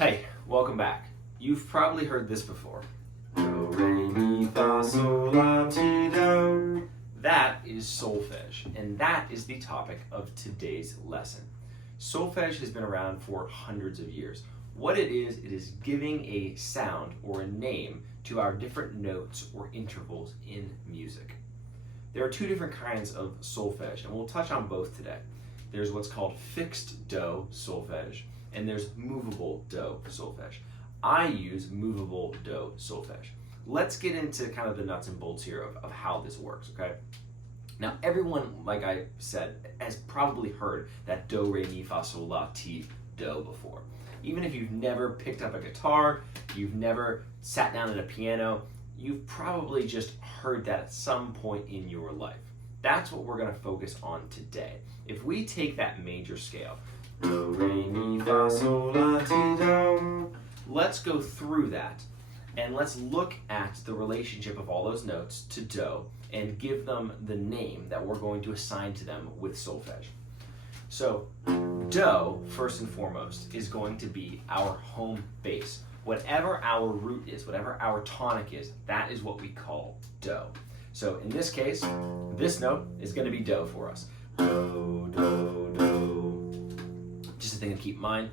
Hey, welcome back. You've probably heard this before. Do, re, mi, fa, sol, la, ti, do. That is solfege, and that is the topic of today's lesson. Solfege has been around for hundreds of years. What it is giving a sound or a name to our different notes or intervals in music. There are two different kinds of solfege, and we'll touch on both today. There's what's called fixed do solfege, and there's movable do solfege. I use movable do solfege. Let's get into kind of the nuts and bolts here of how this works, okay? Now, everyone, like I said, has probably heard that do, re, mi, fa, sol, la, ti, do before. Even if you've never picked up a guitar, you've never sat down at a piano, you've probably just heard that at some point in your life. That's what we're going to focus on today. If we take that major scale, do, re, mi, fa, sol, la, ti, do, let's go through that and let's look at the relationship of all those notes to do and give them the name that we're going to assign to them with solfege. So do, first and foremost, is going to be our home base. Whatever our root is, whatever our tonic is, that is what we call do. So in this case, this note is going to be do for us. Do, do, do. Just a thing to keep in mind,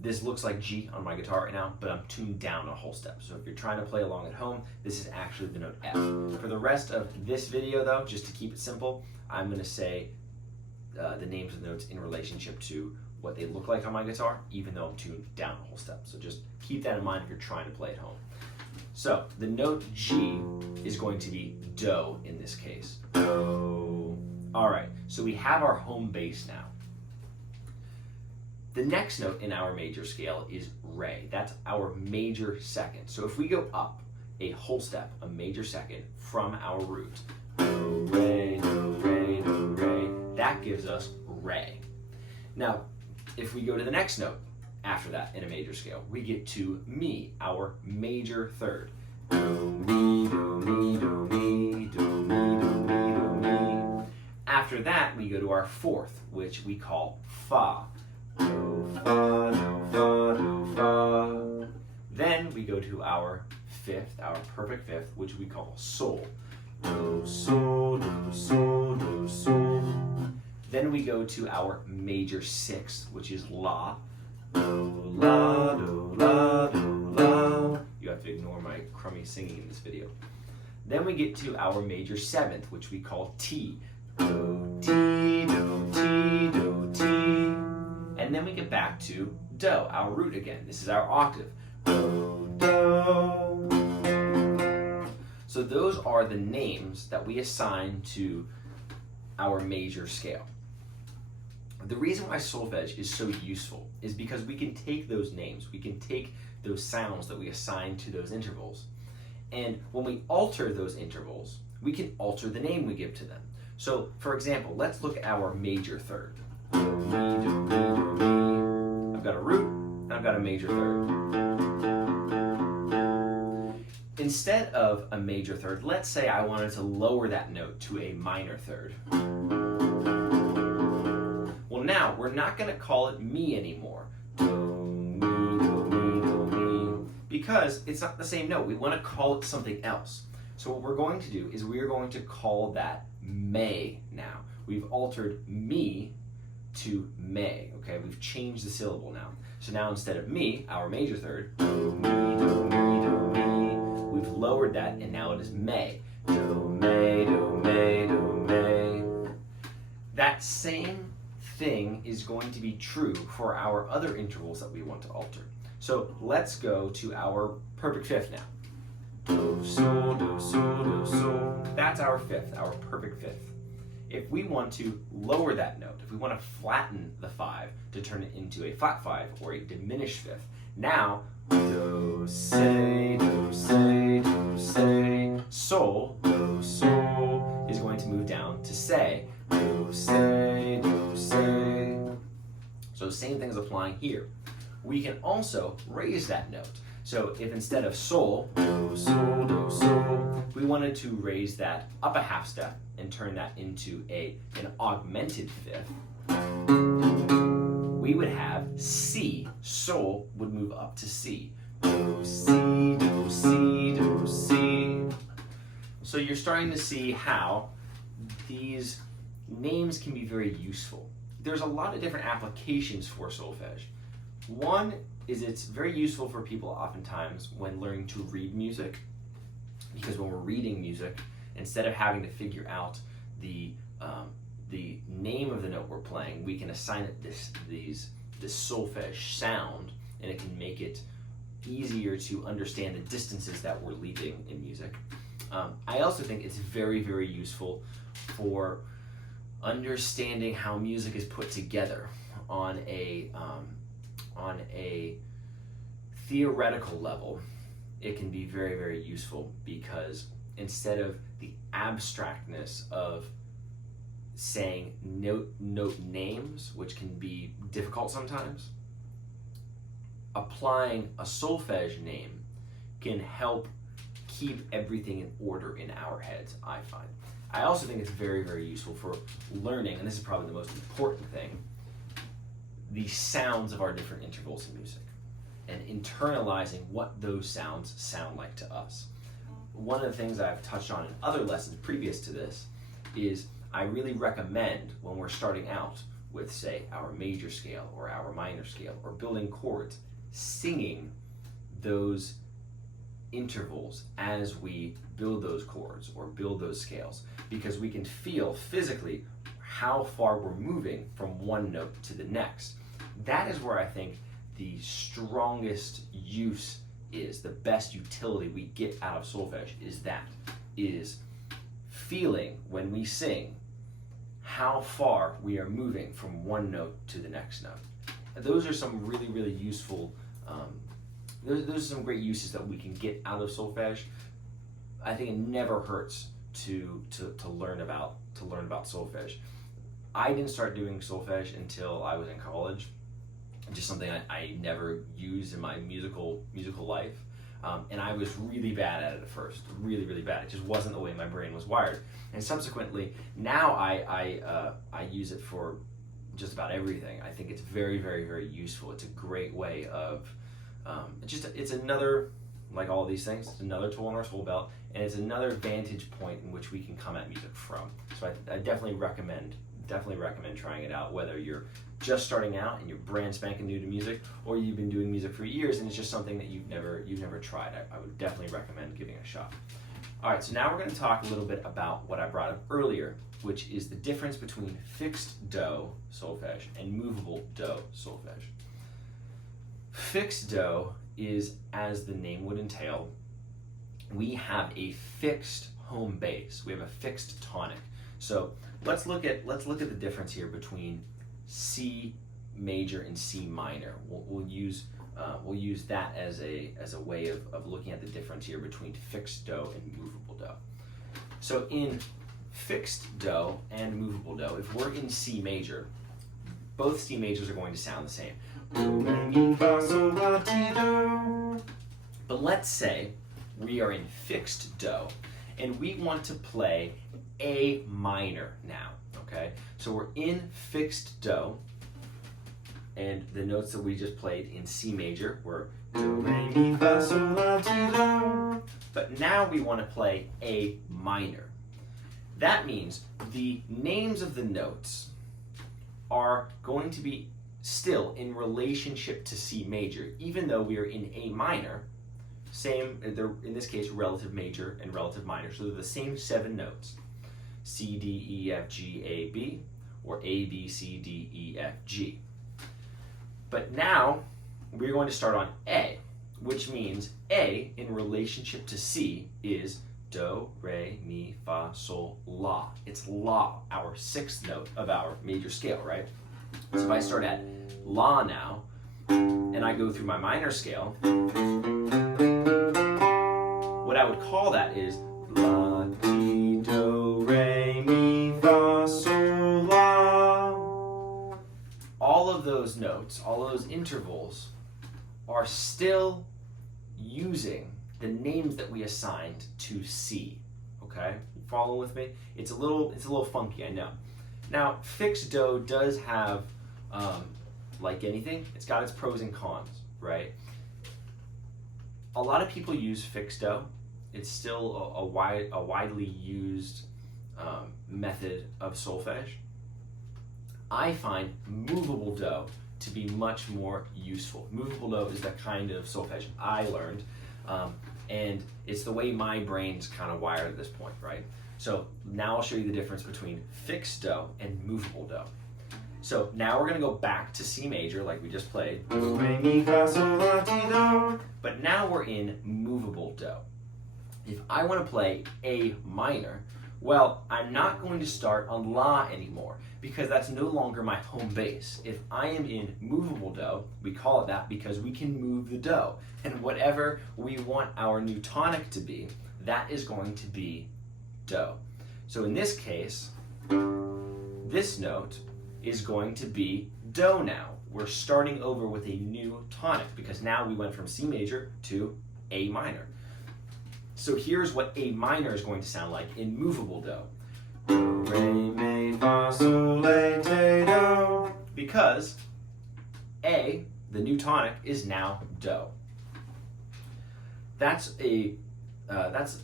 this looks like G on my guitar right now, but I'm tuned down a whole step. So if you're trying to play along at home, this is actually the note F. For the rest of this video though, just to keep it simple, I'm going to say the names of the notes in relationship to what they look like on my guitar, even though I'm tuned down a whole step. So just keep that in mind if you're trying to play at home. So the note G is going to be do in this case. Do. All right, so we have our home base now. The next note in our major scale is re. That's our major second. So if we go up a whole step, a major second from our root, do, re, do, re, do, re, that gives us re. Now, if we go to the next note after that in a major scale, we get to mi, our major third. Do, mi, do, mi, do, mi, do, mi, do, mi, do, mi. After that, we go to our fourth, which we call fa. Do, fa, do, fa, do, fa. Then we go to our fifth, our perfect fifth, which we call sol. Do, sol, do, sol, do, sol. Then we go to our major sixth, which is la. Do, la, do, la, do, la. You have to ignore my crummy singing in this video. Then we get to our major seventh, which we call T. Do, T, do, T, do, T. And then we get back to do, our root again. This is our octave. Do, do. So those are the names that we assign to our major scale. The reason why solfege is so useful is because we can take those names, we can take those sounds that we assign to those intervals, and when we alter those intervals, we can alter the name we give to them. So, for example, let's look at our major third. Do, mi, do, mi, do, mi. I've got a root, and I've got a major third. Instead of a major third, let's say I wanted to lower that note to a minor third. Well, now we're not going to call it mi anymore. Do, mi, do, mi, do, mi. Because it's not the same note. We want to call it something else. So what we're going to do is we are going to call that may now. We've altered mi to may, okay? We've changed the syllable now. So now instead of mi, our major third, do, mi, do, mi, do, mi, we've lowered that and now it is may. Do, may, do, may, do, may. That same thing is going to be true for our other intervals that we want to alter. So let's go to our perfect fifth now. Do, sol, do, sol, do, sol. That's our fifth, our perfect fifth. If we want to lower that note, if we want to flatten the 5 to turn it into a flat 5 or a diminished fifth, now do, say, do, say, do, say, sol, do, sol is going to move down to say, do, say, do, say. So same thing is applying here. We can also raise that note. So if instead of sol, do, sol, do, sol, we wanted to raise that up a half step and turn that into an augmented fifth, we would have C. Sol would move up to C. Do, C, do, C, do, C. So you're starting to see how these names can be very useful. There's a lot of different applications for solfege. One is it's very useful for people oftentimes when learning to read music, because when we're reading music, instead of having to figure out the name of the note we're playing, we can assign it this solfege sound, and it can make it easier to understand the distances that we're leaving in music. I also think it's very, very useful for understanding how music is put together on a theoretical level. It can be very, very useful because instead of the abstractness of saying note names, which can be difficult sometimes, applying a solfege name can help keep everything in order in our heads, I find. I also think it's very, very useful for learning, and this is probably the most important thing, the sounds of our different intervals in music and internalizing what those sounds sound like to us. One of the things I've touched on in other lessons previous to this is I really recommend when we're starting out with, say, our major scale or our minor scale or building chords, singing those intervals as we build those chords or build those scales, because we can feel physically how far we're moving from one note to the next. That is where I think the strongest use is, the best utility we get out of solfege is feeling when we sing how far we are moving from one note to the next note. Those are some really, really useful those are some great uses that we can get out of solfege. I think it never hurts to learn about solfege. I didn't start doing solfege until I was in college. Just something I never used in my musical life, and I was really bad at it at first. Really, really bad. It just wasn't the way my brain was wired. And subsequently, now I use it for just about everything. I think it's very, very, very useful. It's a great way of it's another, like all these things, it's another tool in our tool belt, and it's another vantage point in which we can come at music from. So I definitely recommend trying it out, whether you're just starting out and you're brand spanking new to music, or you've been doing music for years and it's just something that you've never tried. I would definitely recommend giving it a shot. All right, so now we're going to talk a little bit about what I brought up earlier, which is the difference between fixed do solfege and movable do solfege. Fixed do is, as the name would entail, we have a fixed home base. We have a fixed tonic. So let's look at the difference here between C major and C minor. We'll use that as a way of looking at the difference here between fixed do and movable do. So in fixed do and movable do, if we're in C major, both C majors are going to sound the same. But let's say we are in fixed do and we want to play A minor now, okay? So we're in fixed do, and the notes that we just played in C major were do, re, mi, fa, sol, la, ti, do. But now we want to play A minor. That means the names of the notes are going to be still in relationship to C major, even though we are in A minor. Same, they're in this case relative major and relative minor, so they're the same 7 notes: C, D, E, F, G, A, B, or A, B, C, D, E, F, G. But now we're going to start on A, which means A in relationship to C is do, re, mi, fa, sol, la. It's la, our 6th note of our major scale, right? So if I start at la now, and I go through my minor scale, what I would call that is la, ti, do, re, mi, fa, sol, la. All of those notes, all of those intervals are still using the names that we assigned to C. Okay, you follow with me? It's a little funky, I know. Now, fixed do does have like anything, it's got its pros and cons, right? A lot of people use fixed do. It's still a widely used method of solfege. I find movable do to be much more useful. Movable do is the kind of solfege I learned, and it's the way my brain's kind of wired at this point, right? So now I'll show you the difference between fixed do and movable do. So now we're going to go back to C major like we just played. Do, re, mi, fa, sol, la, ti, do. But now we're in movable do. If I want to play A minor, well, I'm not going to start on La anymore because that's no longer my home base. If I am in movable do, we call it that because we can move the do. And whatever we want our new tonic to be, that is going to be do. So in this case, this note is going to be do now. We're starting over with a new tonic because now we went from C major to A minor. So here's what A minor is going to sound like in movable do. Do, re, mi, fa, sol, la, ti, do. Because A, the new tonic, is now do. That's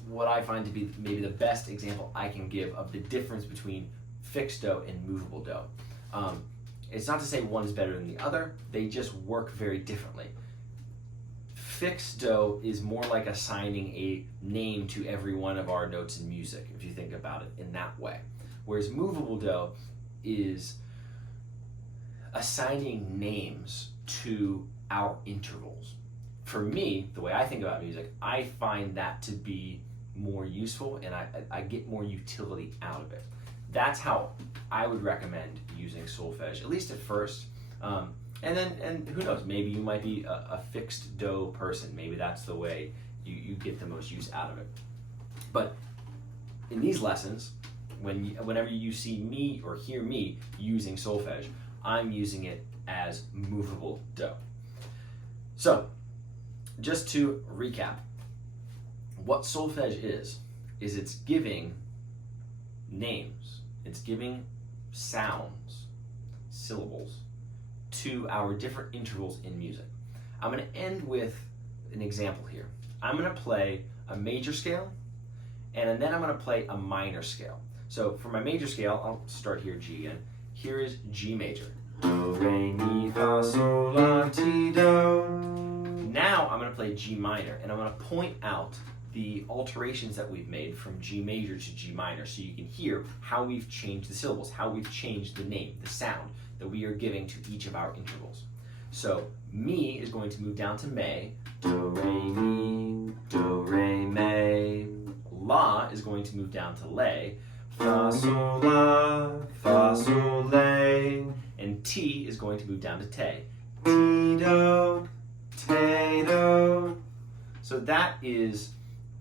what I find to be maybe the best example I can give of the difference between fixed do and movable do. It's not to say one is better than the other, they just work very differently. Fixed do is more like assigning a name to every one of our notes in music, if you think about it in that way. Whereas movable do is assigning names to our intervals. For me, the way I think about music, I find that to be more useful and I get more utility out of it. That's how I would recommend using solfege, at least at first. And who knows, maybe you might be a fixed do person. Maybe that's the way you get the most use out of it. But in these lessons, whenever you see me or hear me using solfege, I'm using it as movable do. So, just to recap, what solfege is it's giving names, it's giving sounds, syllables, to our different intervals in music. I'm going to end with an example here. I'm going to play a major scale, and then I'm going to play a minor scale. So for my major scale, I'll start here, G again. Here is G major. Do, re, mi, fa, sol, la, ti, do. Now I'm going to play G minor, and I'm going to point out the alterations that we've made from G major to G minor so you can hear how we've changed the syllables, how we've changed the name, the sound that we are giving to each of our intervals. So mi is going to move down to me, do, re, mi, do, re, me. La is going to move down to lay, fa, sol, la, fa, sol, lay. And ti is going to move down to te, ti, do, te, do. So that is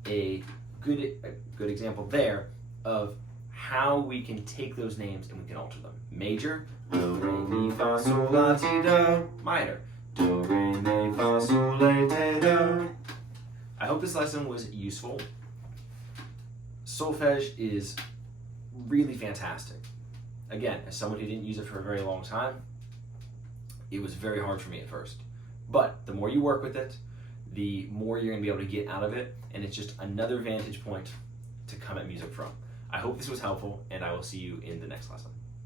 a good example there of how we can take those names and we can alter them. Major, do, re, mi, fa, sol, la, ti, do. Minor, do, re, mi, fa, sol, la, ti, do. I hope this lesson was useful. Solfege is really fantastic. Again, as someone who didn't use it for a very long time, it was very hard for me at first. But the more you work with it, the more you're going to be able to get out of it, and it's just another vantage point to come at music from. I hope this was helpful, and I will see you in the next lesson.